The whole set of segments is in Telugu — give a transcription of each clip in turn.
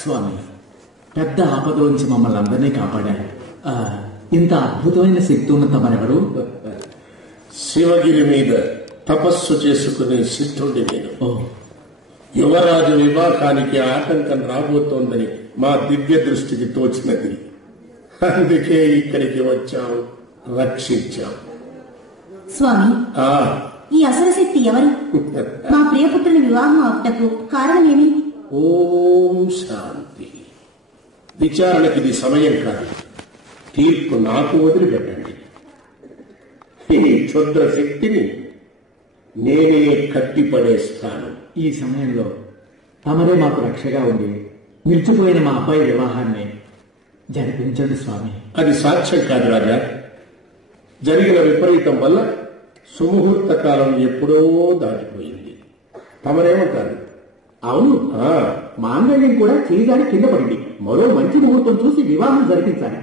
స్వామి, పెద్ద ఆపదలోంచి మమ్మల్ని అందరినీ కాపాడారు. ఇంత అద్భుతమైన శక్తి ఉన్న తమరెవరు? శివగిరి మీద తపస్సు చేసుకునే సిద్ధుడి నేను. యువరాజు వివాహానికి ఆటంకం రాబోతోందని మా దివ్య దృష్టికి తోచినది. అందుకే ఇక్కడికి వచ్చాం, రక్షించాం. స్వామి, ఈ అసుర శక్తి ఎవరు? మా ప్రియపుత్రుని వివాహం అవటకు కారణమేమి? ఓం శాంతి. విచారణకి ఇది సమయం కాదు. తీర్పు నాకు వదిలిపెట్టండి. ఈ క్షుద్ర శక్తిని నేనే కట్టిపడేస్తాను. ఈ సమయంలో తమరే మాకు రక్షగా ఉండి నిలిచిపోయిన మా అబ్బాయి వివాహాన్ని జరిపించండి స్వామి. అది సాక్ష్యం కాదు రాజా. జరిగిన విపరీతం వల్ల సుముహూర్త కాలం ఎప్పుడో దాటిపోయింది. తమరేమంటారు? అవును, మాంగళ్యం కూడా చేయగానే కింద పడింది. మరో మంచి ముహూర్తం చూసి వివాహం జరిపించాలి.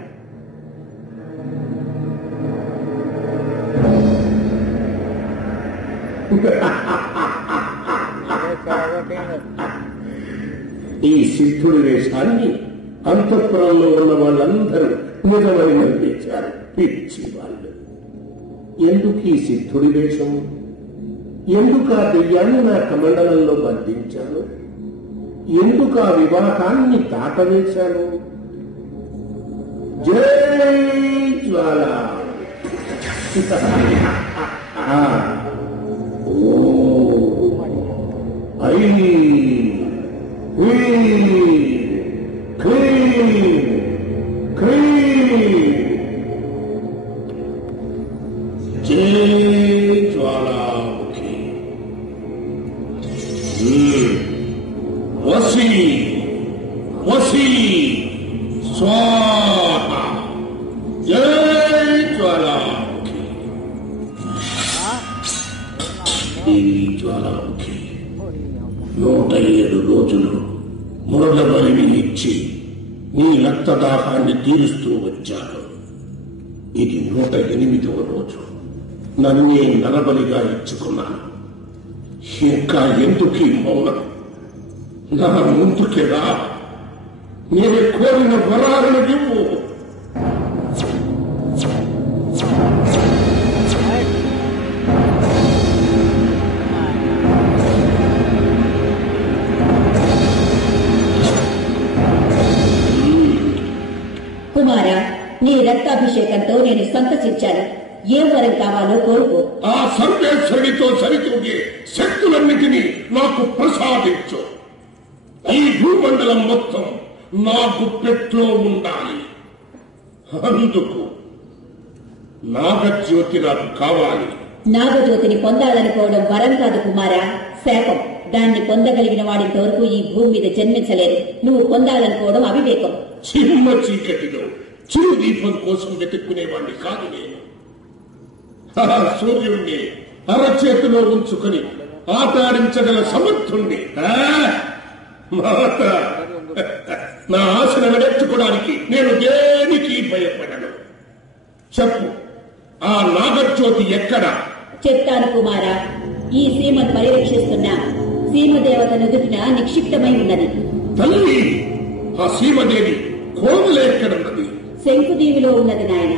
ఈ సిద్ధుడి వేషాన్ని అంతఃపురంలో ఉన్న వాళ్ళందరూ నిజమని నమ్మించారు. పిచ్చి వాళ్ళు. ఎందుకు ఈ సిద్ధుడి వేషం? ఎందుకు ఆ దెయ్యాన్ని నా కమండలంలో బంధించాను? ఎందుకు ఆ వివాహాన్ని దాటవేశాను? జై జ్వాల. వసి వసి స్వాహ. జై జ్వాలాముఖి. ఈ జ్వాలాముఖి 107 రోజులు మురళ బలిని ఇచ్చి నీ రక్తదాహాన్ని తీరుస్తూ వచ్చాను. ఇది 108వ రోజు. నన్నే నరబలిగా ఇచ్చుకున్నాను. ఇంకా ఎందుకు మౌనం? నా ముందుకి రా. నేను కోరిన వరాలను ఇవ్వు. కుమారా, నీ రక్తాభిషేకంతో నేను సంతసించాను. ఏ వరం కావాలో కోరుకో. ఆ సర్వేశ్వరుడితో సరితూగే శక్తులన్నిటినీ నాకు ప్రసాదించు. ఈ భూమండలం మొత్తం నా గుప్పెట్లో ఉండాలి. అందుకు నాగజ్యోతి నాకు కావాలి. నాగజ్యోతిని పొందాలనుకోవడం వరం కాదు కుమారా, శాపం. దాన్ని పొందగలిగిన వాడింతవరకు ఈ భూమి మీద జన్మించలేదు. నువ్వు పొందాలనుకోవడం అవివేకం. చిమ్మ చీకటిలో చిరు దీపం కోసం వెతుక్కునేవాడిని కాదు నేను. సూర్యుణ్ణి అరచేతిలో ఉంచుకొని ఆటాడించగల సమర్థుణ్ణి. మాత, నా ఆశను నెరవేర్చుకోవడానికి నేను దేనికి చెప్పు, ఆ నాగజ్యోతి ఎక్కడ? చెప్తాను కుమారా. ఈ సీమను పరిరక్షిస్తున్న సీమదేవత నుదుటిన నిక్షిప్తమై ఉన్నది. తల్లి, ఆ సీమదేవి కోవెల ఎక్కడున్నది? శంకుదీవిలో ఉన్నది నాయన.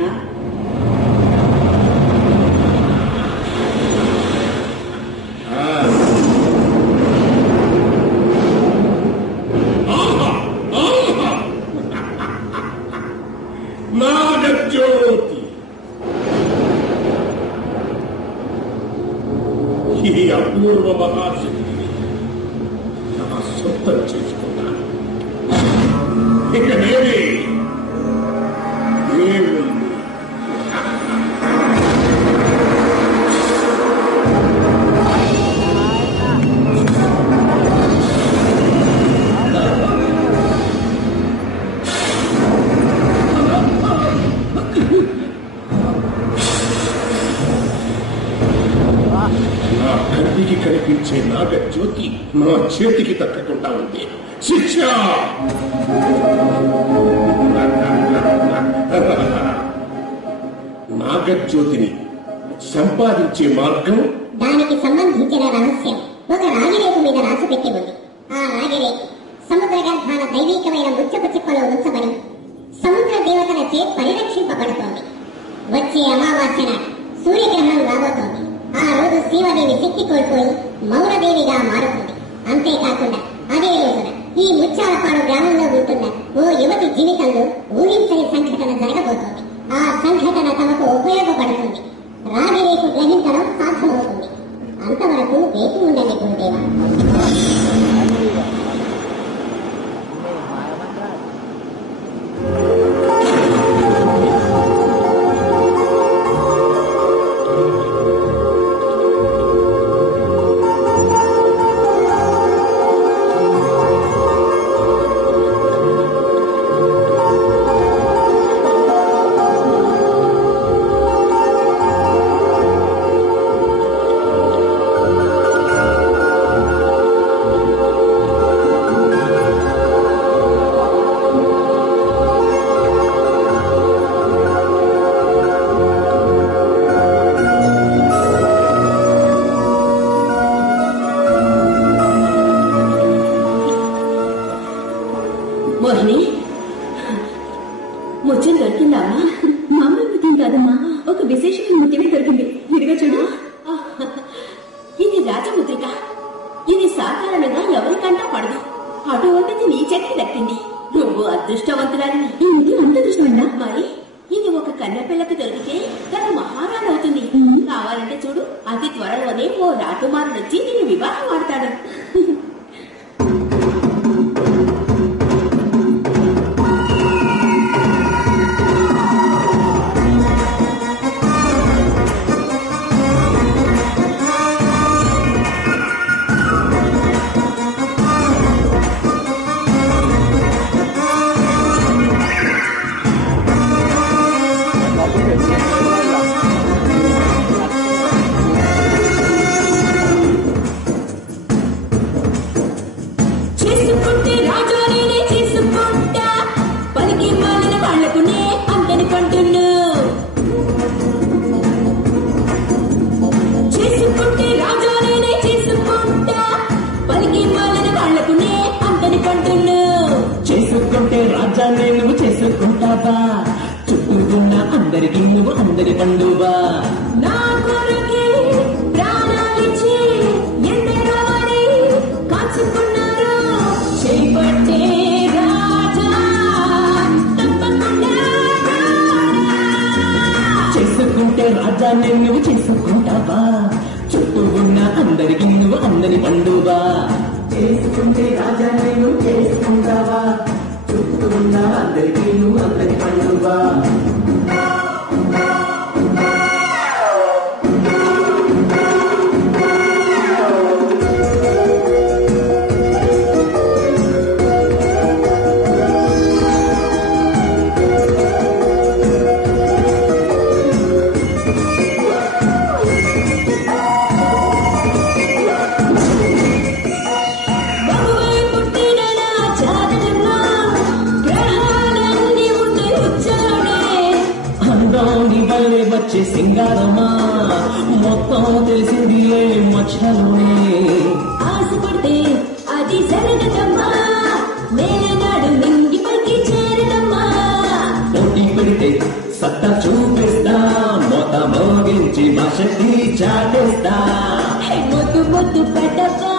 నాగజ్యోతి, ఈ అపూర్వ మహాశక్తిని నా సొంతం చేసుకున్నాను. ఇక నేనే దేవుణ్ణి. నా కంటికి కనిపించే నాగజ్యోతి నా చేతికి తక్కకుండా ఉంది. శిక్ష! నాగజ్యోతిని సంపాదించే మార్గం, దానికి సంబంధించిన రహస్యం ఒక రాగిరేకు మీద రాసిపెట్టి ఉంది. ఆ రాగిరేకు సముద్ర గర్భాన దైవీకమైన ముచ్చపు చిప్పలో ఉంచబడి సముద్ర దేవతలచే పరిరక్షింపబడుతోంది. వచ్చే అమావాస్య నాడు సూర్యగ్రహణం రాబోతోంది. ఆ రోజు శివదేవి శక్తి కోల్పోయి మౌనదేవిగా మారుతుంది. అంతేకాకుండా అదే రోజున ఈ ముచ్చాలపాడు గ్రామంలో ఉంటున్న ఓ యువతి జీవితంలో ఊహించని సంఘటన జరగబోతోంది. ఆ సంఘటన తమకు ఉపయోగపడుతుంది. రాగిరేకు గ్రహించడం సాధ్యమవుతుంది. అంతవరకు వేచి ఉండండి గురుదేవా. మోహిని, ముత్యం దొరికిందామా? మామూలు ముత్యం కాదమ్మా, ఒక విశేషమైన ముత్యమే దొరికింది. ఇదిగో చూడు. ఇది రాజముద్రిక. ఇది సాధారణంగా ఎవరికంటా పడదు. అటువంటిది నీ చేతికి దక్కింది. నువ్వు అదృష్టవంతురాలిని. ఈ ముత్యం అంత అదృష్టమైందా? మరి ఇది ఒక కన్నెపిల్లకి దొరికితే తను మహారాణి అవుతుంది. కావాలంటే చూడు, అతి త్వరలోనే ఓ రాకుమారుడు వచ్చి నేను వివాహం ఆడతాడు. చేసుకుంటే రాజానే నువ్వు చేసుకుంటావా? చుట్టూ ఉన్న అందరికి నువ్వు అందరి పండువా? నా కొరకే ప్రాణాలిచ్చి ఎందరో మరి కాచుకున్నారు. చేపట్టే రాజా తప్పకుండా చేసుకుంటే రాజానే నువ్వు చేసుకుంటావా? చుట్టూ ఉన్న అందరికి నువ్వు అందరి పండువా? చేసుకుంటే రాజానే నువ్వు చేసుకుంటావా? చుట్టూ ఉన్న అందరికి నువ్వు అందరి పండువా? పుట్టిన నా జాతకంలో గ్రహాలన్నీ ఉండి వచ్చాడే. మళ్ళీ వచ్చే సింగారమ్మా మొత్తం తెలిసింది మచ్చలోనే. ఆశపడితే అది జరగదమ్మా, నేనాడు నింగి పైకి చేరదమ్మా. పోటీ పెడితే సత్తా చూపిస్తా, మొత్త మోగించి మా శక్తి చాటేస్తా. మొద్దు మొద్దు పెట్టవా,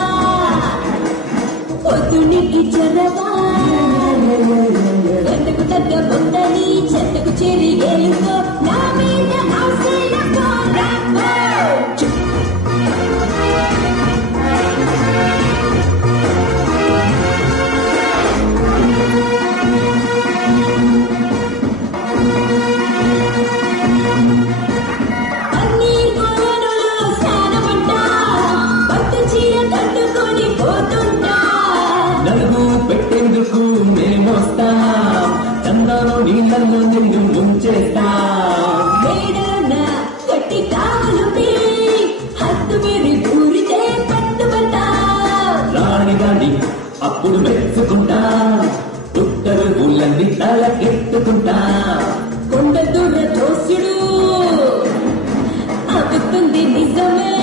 పొద్దు నీకి చెరవా. ఎంతకు తగ్గ పొందని చెత్తకు చేరి గెలుకో, నా మీద ఆశల కోరమ్మా. పెట్టేందుకు మేమొస్తా, చందాలో నీళ్ళల్లో నిన్ను ముంచేస్తా. గట్టి కావాలంటే హద్దు మీరి దూరితే పట్టుబడతా. రాణిగాని అప్పుడు మెచ్చుకుంటా, ఉత్తరు ఊళ్ళన్ని తలకెత్తుకుంటా. కొండ దూర దోసుడు అవుతుంది నిజమే,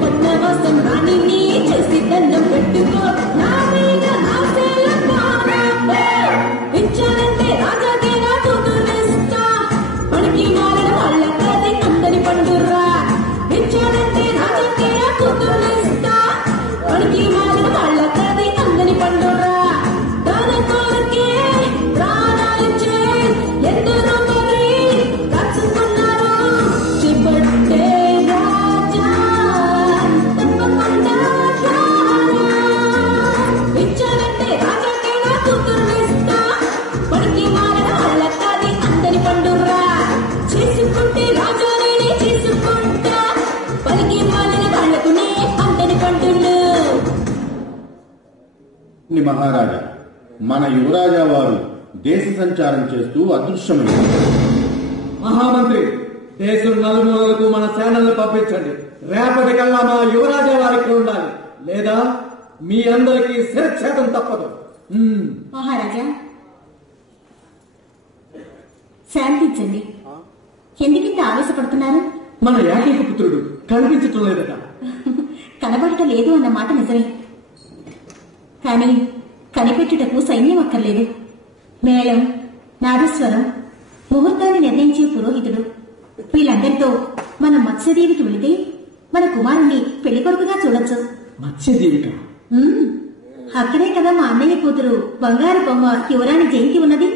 కొన్నవాసం రాణిని చేసి దండం పెట్టుకో, నా మీద ఆశల కోరమ్మా. ఇచ్చానంటే రాజాకే నా కూతురునిస్తా, పనికి మారిన వాళ్ళ కది అందరి పండుర్రా. ఇచ్చానంటే రాజాకే నా కూతురునిస్తా, పనికి మారిన వాళ్ళ కది అందరి పండుర్రా. తన కొరకే ప్రాణాలిచ్చే ఎందరో మరి రచుకున్నారు, చిబట్టే రాజా తప్పకుండా రారా. ఇచ్చానంటే రాజాకే నా కూతురునిస్తా, పనికి మారిన వాళ్ళ కది అందరి పండుర్రా. చేసుకుంటే రాజా నేనే చేసుకుంటా, పనికి మారిన వాళ్లకు నే అందరి పండును. మహారాజా, మన యువరాజా వారు దేశ సంచారం చేస్తూ అదృశ్యమైంది. మహామంత్రి, దేశం నలుమూలలకు మన సేనలను పంపించండి. రేపటికల్లా మా యువరాజా వారికి ఉండాలి, లేదా మీ అందరికీ శిరచ్ఛేదం తప్పదు. మహారాజా శాంతించండి, ఎందుకింత ఆవేశపడుతున్నారు? మన ఏకైక పుత్రుడు కనిపించటం లేదట. కనబడట లేదు అన్న మాట నిజమే, కానీ కనిపెట్టుటకు సైన్యం అక్కర్లేదు. మేళం, నాదస్వరం, ముహూర్తాన్ని నిర్ణయించే పురోహితుడు, వీళ్ళందరితో మనం మత్స్యదేవికి వెళితే మన కుమారుణ్ణి పెళ్లి కొడుకుగా చూడొచ్చు. మత్స్యదేవిక? అక్కడే కదా మా అన్నయ్య కూతురు బంగారు బొమ్మ యువరాణి జయంతి ఉన్నది.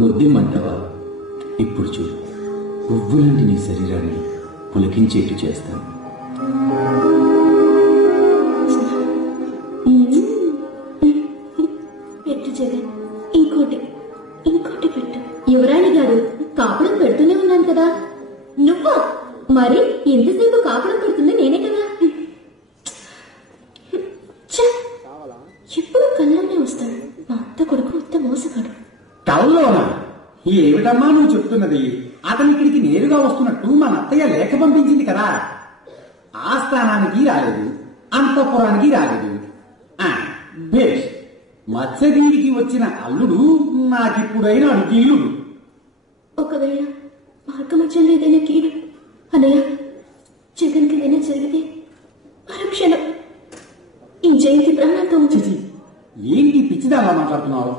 ముద్దిమ్మంటావా? ఇప్పుడు చూడు, పువ్వులాంటి నీ శరీరాన్ని పులకించేట్టు చేస్తాను. పెట్టు జగన్, ఇంకోటి పెట్టు. యువరాణి గారు, కాపురం పెడుతూనే ఉన్నాను కదా. నువ్వా? మరి ఎంతసేపు కాపురం పెడుతుంది నేనే కదా. ఎప్పుడు కళ్ళలోనే వస్తాడు మా అత్త కొడుకు, ఉత్త మోసగాడు. కల్లోనా? ఏమిటమ్మా నువ్వు చెప్తున్నది? అతని ఇక్కడికి నేరుగా వస్తున్నట్టు మన అత్తయ్య లేఖ పంపించింది కదా. ఆస్థానానికి రాలేదు, అంతఃపురానికి రాలేదు. బేష్, మత్స్యదేవికి వచ్చిన అల్లుడు నాకిప్పుడైనా అడుగిల్లుడు. ఒకవేళ మార్గమధ్యంలో ఏదైనా కీడు అన్నయ్య, జగన్కి ఏదైనా జరిగితే మరుక్షణం ఈ జయంతి ప్రాణాలతో ఉంటుంది. ఏంటి పిచ్చిదాలా మాట్లాడుతున్నావు?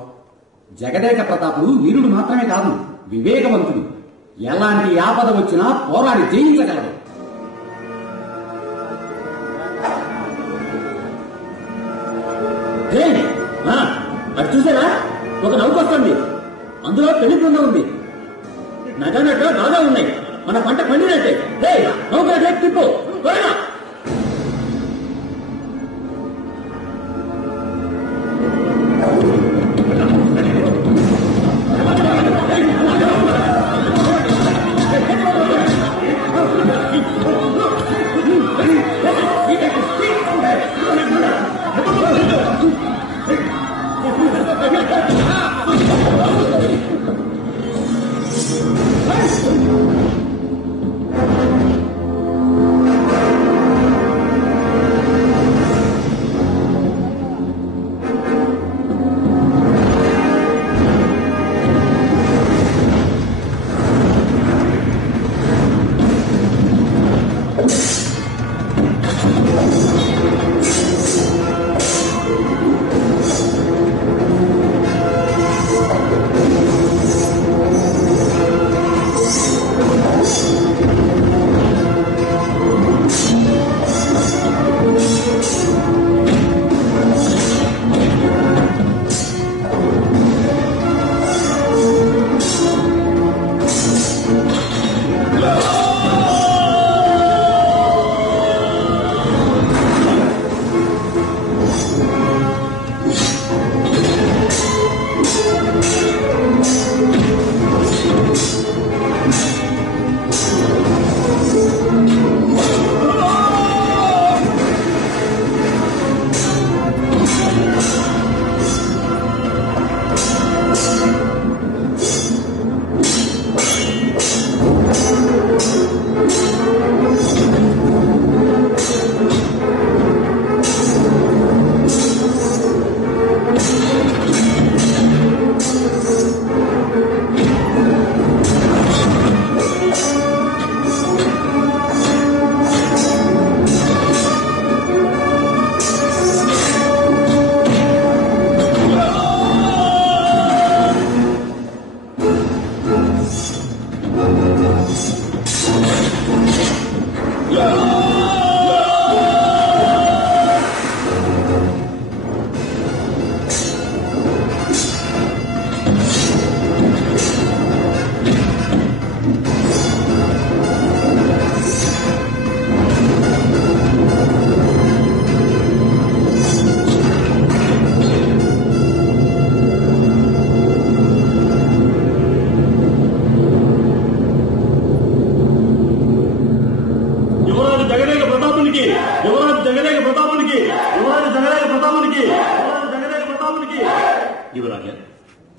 జగదేక ప్రతాపుడు వీరుడు మాత్రమే కాదు, వివేకవంతుడు. ఎలాంటి ఆపద వచ్చినా పోరాడి జయించగలడు. అటు చూసారా, ఒక నౌక వస్తుంది, అందులో పెళ్లి బృందం ఉంది. నగనక బాగా ఉన్నాయి, మన పంట పండినట్టే. నౌక తిప్పు.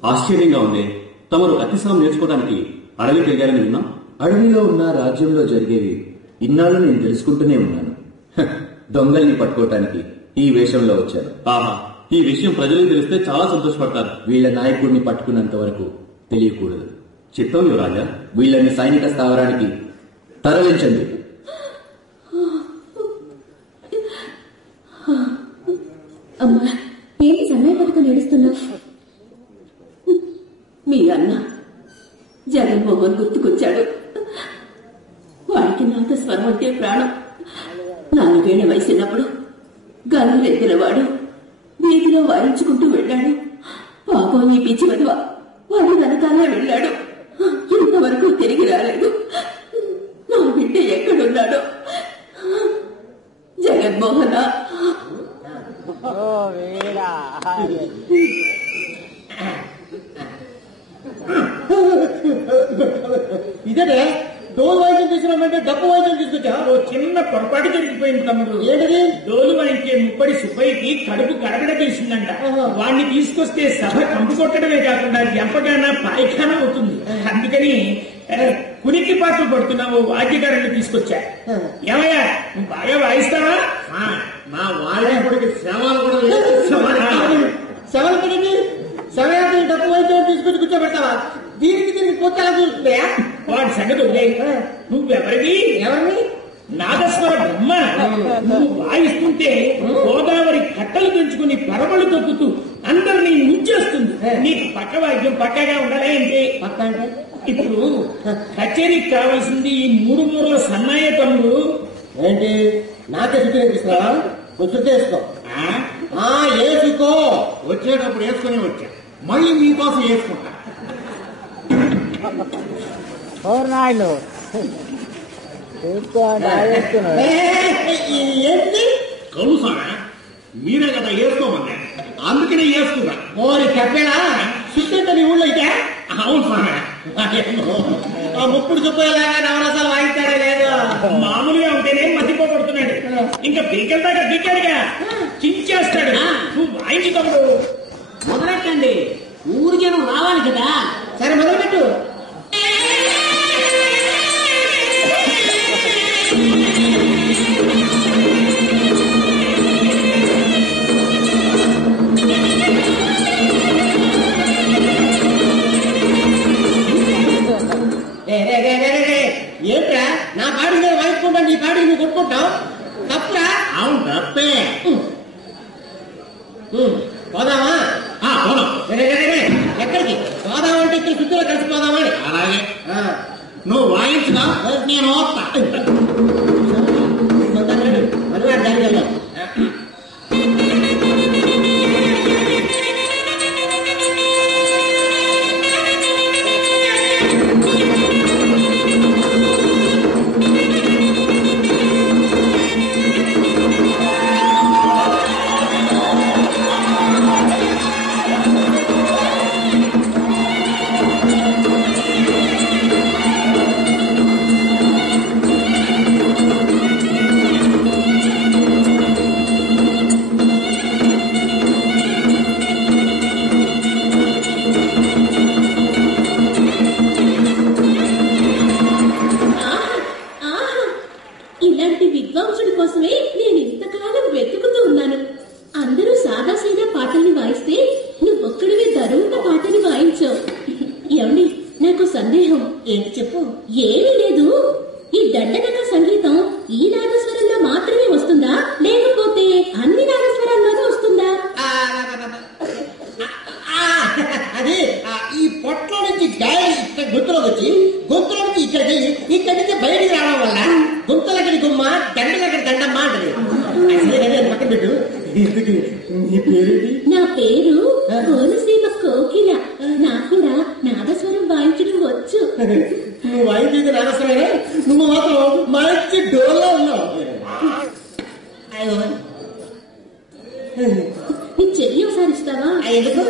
ఆశ్చర్యంగా ఉంది. తమరు అతిశయం నేర్చుకోవడానికి అడవికి వెళ్ళారని విన్నాం. అడవిలో ఉన్న రాజ్యంలో జరిగేవి ఇన్నాళ్ళు నేను తెలుసుకుంటూనే ఉన్నాను. దొంగల్ని పట్టుకోవటానికి ఈ వేషంలో వచ్చాను. ఆహా, ఈ విషయం ప్రజలకు తెలిస్తే చాలా సంతోషపడతారు. వీళ్ళ నాయకుడిని పట్టుకున్నంత వరకు తెలియకూడదు. చిత్తం యువరాజా. వీళ్ళని సైనిక స్థావరానికి తరలించండి. అమ్మా, ఏంటి సన్నాయి పట్టుకుని ఏడుస్తున్నావు? మీ అన్న జగన్మోహన్ గుర్తుకొచ్చాడు. వాడికి నాదస్వరం అంటే ప్రాణం. 4 ఏళ్ల వయసున్నప్పుడు గల్లులెత్తిన వాడు వీధిలో వాయించుకుంటూ వెళ్ళాడు. పాపం ఈ పిచ్చి వధవ వాడు వెనకాలే వెళ్ళాడు. ఇంతవరకు తిరిగి రాలేదు. నా బిడ్డ ఎక్కడున్నాడో? జగన్మోహన, ఇదే డోలు వాయిద్యం తీసుకురామంటే డబ్బు వాయిద్యం తీసుకొచ్చా. చిన్న పొరపాటు జరిగిపోయింది తమ్ముడు. ఏంటది? డోలు వాయించే ముప్పడి సుబ్బయ్యకి కడుపు గడగడ తెలిసిందంట. వాడిని తీసుకొస్తే సభ కంపు కొట్టడమే కాకుండా ఎంపగానా పాయఖానా అవుతుంది. అందుకని కునికి పాటలు పడుతున్నావు వాద్యకారుని తీసుకొచ్చా. ఏమయ్యా, నువ్వు బాగా వాయిస్తావా? నా వాయిపుడికి శ్రవలు కూడా లేదు. శవల పడింది. శవయాత్ర డబ్బు వాయిద్యం తీసుకొచ్చి కూర్చోబెడతావా? దీనికి పోతే అలా చూస్తుందా? వాడి సంగతి వదిలే. నువ్వెవరివి? ఎవరిని? నాగస్వర బ్రహ్మ. నువ్వు వాయిస్తుంటే గోదావరి కట్టలు పెంచుకుని పరమలు తొక్కుతూ అందరినీ ముంచేస్తుంది. నీకు పక్క వాద్యం పక్కగా ఉండాలి అంటే ఇప్పుడు కచేరీకి కావాల్సింది ఈ 3 మూరల సన్నాయ తమ్ముడు. ఏంటి నాకే శుద్ధి నేర్పిస్తున్నావా? నువ్వు శుద్ధి వేసుకో. వేసుకో. వచ్చేటప్పుడు వేసుకుని వచ్చా, మళ్ళీ మీకోసం వేసుకుంటా. ఏంటి కలుసానా? మీరే కదా వేసుకోమన్నా, అందుకనే వేసుకున్నా. ఓరి చెప్పేలా శుద్ధి నీ ఊళ్ళో అయితే? అవును సానా. ఆ ముప్పుడు చుప్పేలాగా నవరసాలు వాయించాడే లేదు. మామూలుగా ఉంటేనే మతిపోబడుతున్నాడు. ఇంకా పీకల దాకా పీకాడుగా చించేస్తాడు. నువ్వు వాయించు తమ్ముడు. మొదలెట్టండి. ఊరి జనం రావాలి కదా. సరే మొదలుపెట్టు. ఏంట్రా నా పాడి నేను వాయించుకుంటా, నీ పాడి నువ్వు కొట్టుకుంటావు? తప్పురా. అవును తప్పే. పోదామా? పోదాం. ఎక్కడికి పోదామంటే ఇక్కడ శుద్ధిలో కలిసిపోదామని. అలాగే నువ్వు వాయించుదా, నేను వస్తా. మరునాడు దానికి వెళ్దాం. ఇలాంటి విద్వాంసుడి కోసమే నేను ఇంతకాలం వెతుకుతూ ఉన్నాను. అందరూ సాదాసీదా పాటల్ని వాయిస్తే నువ్వొక్కడివే దరువున్న పాటని వాయించావు. ఏమండి, నాకు సందేహం. ఏంటి చెప్పు. ఏమీ లేదు. ఈ దండనక సంగీతం ఈ నాదస్వరంలో మాత్రమే వస్తుందా, లేకపోతే అన్ని నాదస్వరాల్లోనూ వస్తుందా? అది ఈ పొట్టలో నుంచి గాలి ఇక్కడ గొంతులోకి వచ్చి, గొంతులో నుంచి ఇక్కడికి, ఇక్కడి నుంచి బయటికి రావడం వల్ల గొంతులకి గుమ్మ, దండలకి దండమ్మ అంటది. పక్కన పెట్టు. ఇందుకు నీ పేరేంటి? నా పేరు కోనసీమ కోకిల. నాకు కూడా నాదస్వరం వాయించడం వచ్చు. నువ్వు వాయించేది నాదస్వరమే. నువ్వు మాత్రం మంచి డోల్లో ఉన్నావు. నీ చెయ్యి ఒకసారి ఇస్తావా? ఎందుకు?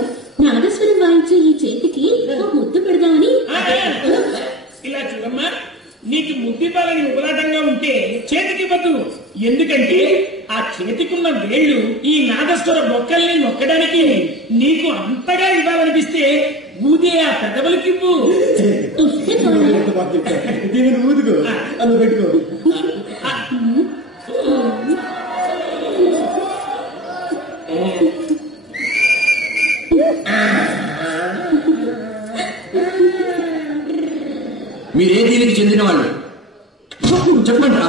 నాదస్వరం వాయించే ఈ చేతికి ఒక ముద్దు పెడదామని. ఇలా చూడమ్మా, నీకు ముద్దివ్వాలని ఉపలాటంగా ఉంటే చేతికి ఇవ్వద్దు. ఎందుకంటే ఆ చేతికున్న వేళ్లు ఈ నాగస్వర బొక్కల్ని నొక్కడానికి నీకు అంతగా ఇవ్వాలనిపిస్తే ఊదే ఆ పెదవులకివ్వు. దీనిని ఊదుకో, అన్ను పెట్టుకో. మీరే దీనికి చెందిన వాళ్ళు చెప్పండి రా.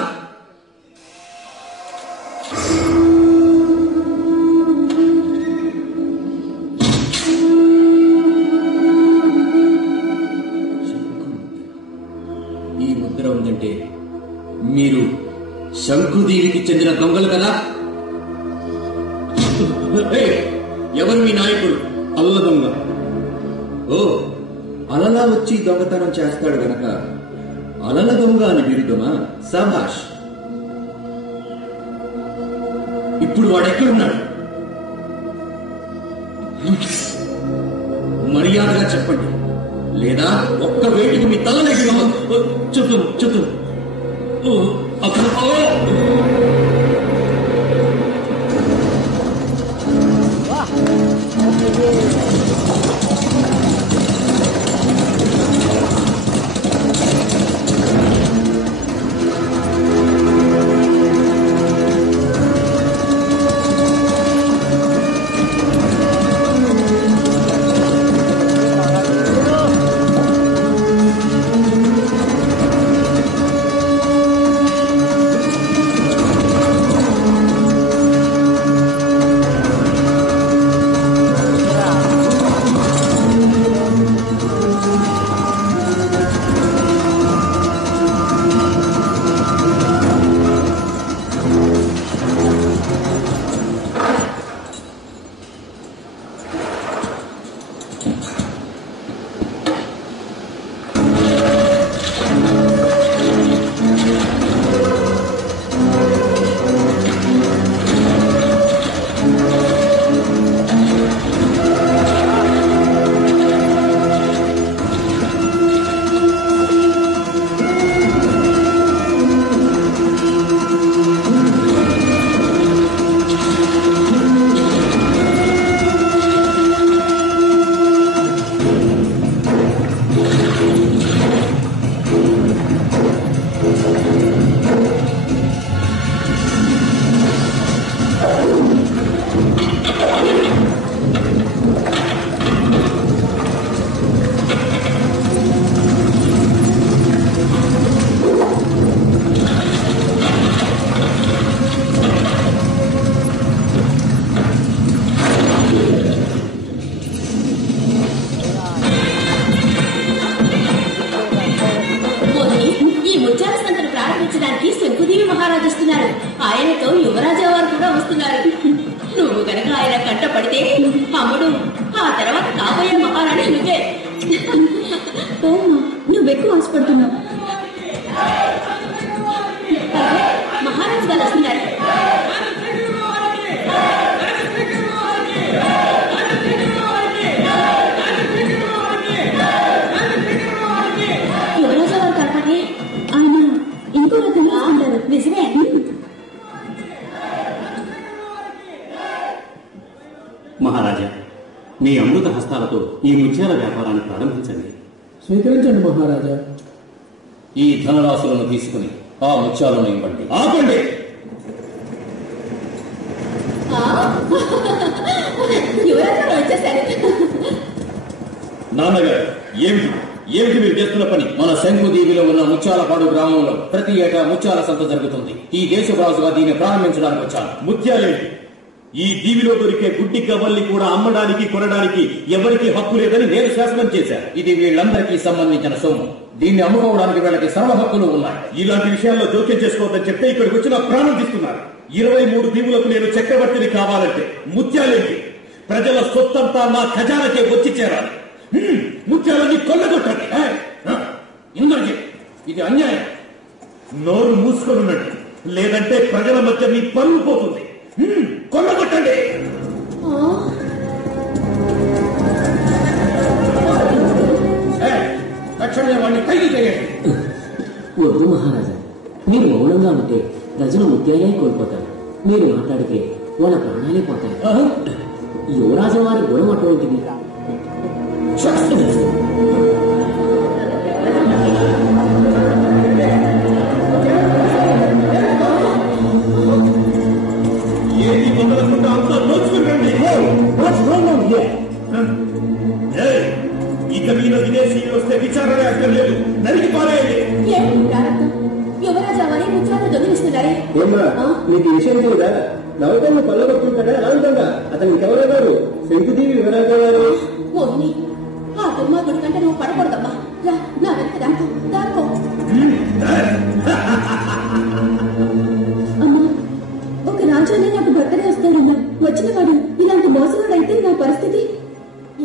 ఈ ముద్ర ఉందంటే మీరు శంకుదేవికి చెందిన దొంగలు కదా? ఎవరు మీ నాయకుడు? అల్ల దొంగ. ఓ, అలలా వచ్చి దొంగతనం చేస్తాడు గనక అలల దొంగ అని బిరుదమా? సభాష్. ఇప్పుడు వాడెక్కడున్నాడు? మర్యాదగా చెప్పండి, లేదా ఒక్క వేటికి మీ తలలేక చుట్టూ అక్కడ ఆయనతో యువరాజా వారు కూడా వస్తున్నారు. నువ్వు గనక ఆయన కంట పడితే అమ్ముడు, ఆ తర్వాత కాబోయే మహారాణి నువ్వే. నువ్వెక్కువ ఆశపడుతున్నావు. మహారాజు గారు వస్తున్నారు. యువరాజా వారు కనపడి ఆయన ఇంకో రకంగా ఉంటారు. నిజమే. మహారాజా, మీ అమృత హస్తాలతో ఈ ముత్యాల వ్యాపారాన్ని ప్రారంభించండి. స్వీకరించండి మహారాజా. ఈ ధనరాశులను తీసుకుని ఆ ముత్యాలను ఇవ్వండి. ఆపండి. యువరాజా వచ్చేసారు. నాన్నగారు, ఏమిటి ఏమిటి మీరు చేస్తున్న పని? మన శంకుదీవిలో ఉన్న ముత్యాలపాడు గ్రామంలో ప్రతి ఏటా ముత్యాల సంత జరుగుతుంది. ఈ దేశరాజుగా దీన్ని ప్రారంభించడానికి వచ్చాను. ముత్యాలేంటి? ఈ దీవిలో దొరికే గుడ్డి కవల్ని కూడా అమ్మడానికి కొనడానికి ఎవరికి హక్కు లేదని నేను శాసనం చేశాను. ఇది వీళ్ళందరికీ సంబంధించిన సొమ్ము. దీన్ని అమ్ముకోవడానికి వీళ్ళకి సర్వ హక్కులు ఉన్నాయి. ఇలాంటి విషయాల్లో జోక్యం చేసుకోవద్దని చెప్తే ఇక్కడికి వచ్చి నా ప్రాణం తీస్తున్నారు. 23 దీవులకు నేను చక్రవర్తిని కావాలంటే ముత్యాలేంటి? ప్రజల సొత్తంతా నా ఖజానాకే వచ్చి చేరాలి. ముత్యాలన్నీ కొల్లగొట్టండి. ఇంద్రజిత్, ఇది అన్యాయం. నోరు మూసుకొనున్నట్టు, లేదంటే ప్రజల మధ్య మీ పరువు పోతుంది. కొల్లగొట్టండి. తక్షణమే వాడిని ఖైదు చేయండి. వద్దు మహారాజా, మీరు మౌనంగా ఉంటే ప్రజలు ముత్యాలే కోల్పోతారు. మీరు మాట్లాడితే వాళ్ళ ప్రాణాలే పోతాయి. యువరాజు వారి గుణం అటువంటిది. ఏది మొదలకుండా అంతా దోచుకుని ఇక మీద విదేశీయులు వస్తే విచారణ అక్కర్లేదు, నరికి పారేయండి. యువరాజా వారి ముత్యాలు దొంగిలిస్తున్నారే. నీకు విషయం లేదా? నవకలను కొల్లగొట్టుంటాడా అనంతంగా అతను ఇంకెవరో గారు శంకుదేవి యువరాజా వారు. మోహిని, ఆ దుర్మార్గుడి కంటే నువ్వు పడకూడదమ్మా. రా, నా వెనక దాంకో దాంకో. అమ్మా, ఒక రాజానే నాకు భర్తనే వస్తాడమ్మా. వచ్చిన వాడు ఇలాంటి మోసగాడైతే నా పరిస్థితి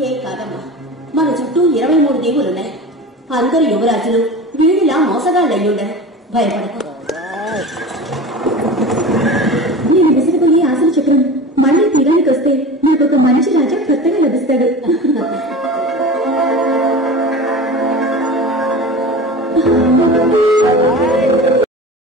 ఏ కాదమ్మా. మన చుట్టూ 23 దేవులున్నాయి. అందరు యువరాజులు వీడిలా మోసగాళ్ళయ్యుండరు. భయపడకు. నేను విసిరిపోయి ఆశల చక్రం మళ్ళీ తీరానికి వస్తే నాకు ఒక మంచి రాజా భర్తగా లభిస్తాడు.